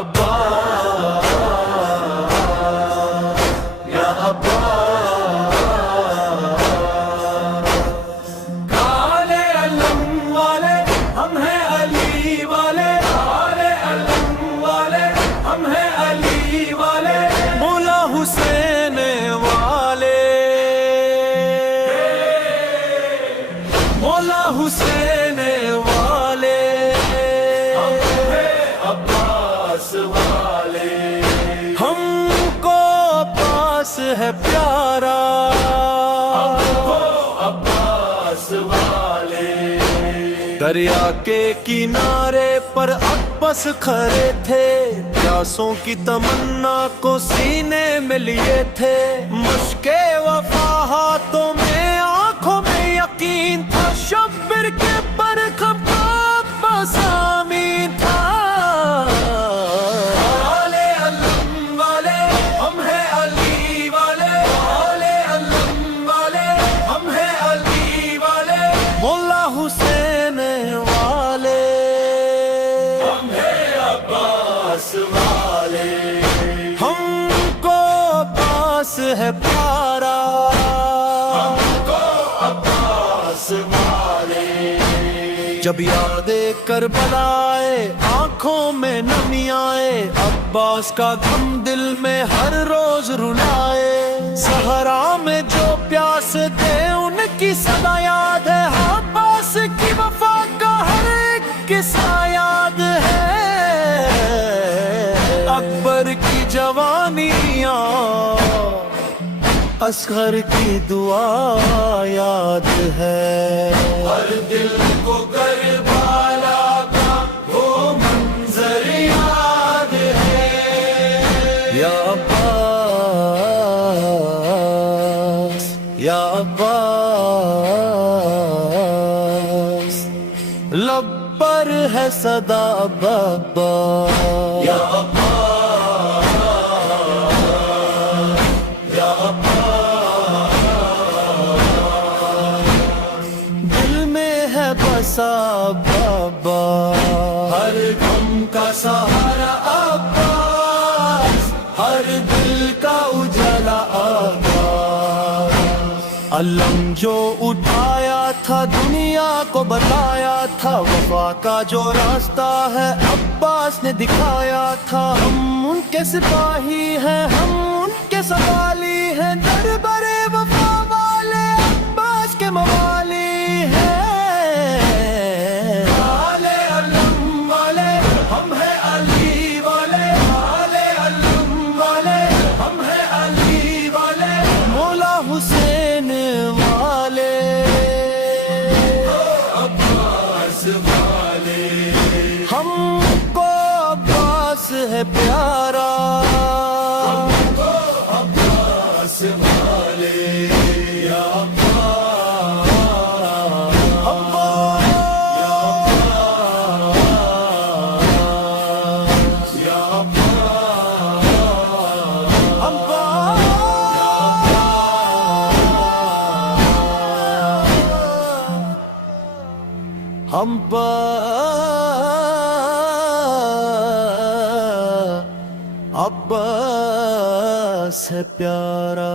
عباس یا عباس، کالے علم والے ہم ہیں علی والے، کالے علم والے ہم ہیں علی والے، مولا حسین والے، مولا حسین والے، ہم ہیں عباس والے، ہم کو عباس ہے پیارا، ہم کو عباس والے، دریا کے کنارے پر عباس کھڑے تھے، پیاسوں کی تمنا کو سینے میں لیے تھے، مشق وفا ہاتھوں میں آنکھوں میں یقین تھا، شبر کے برکھم کا عباس آمین تھا، کالے علم والے ہم ہیں علی والے، کالے علم والے ہم ہیں علی والے، مولا حسین والے، ہم ہیں عباس والے، ہم کو عباس ہے پیارا، ہم کو عباس والے، جب یاد کربلا آئے آنکھوں میں نمی آئے، عباس کا غم دل میں ہر روز رلائے، صحرا میں جو پیاس تھے ان کی صدا یاد ہے، عباس کی وفا کا ہر ایک قصہ یاد ہے، اکبر کی جوانیاں اصغر کی دعا یاد ہے، ہر دل کو کربلا کا وہ منظر یاد ہے، یا عباس یا عباس، لب پر ہے صدا بابا، یا عباس یا عباس، دل میں ہے بسا بابا، ہر غم کا سہارا عباس، ہر دل کا اجالا عباس، علم جو اٹھایا تھا دنیا کو بتایا تھا، وفا کا جو راستہ ہے عباس نے دکھایا تھا، ہم ان کے سپاہی ہیں، ہم ان کے سوالی ہیں، دربار وفا والے عباس کے موالی ہیں، کالے علم والے ہم ہیں علی والے، کالے علم والے ہم ہیں علی والے، مولا حسین والے، عباس والے، ہم کو عباس ہے پیارا، ہم کو عباس والے، یا عباس، عباس، یا عباس، عباس، عباس ہے پیارا۔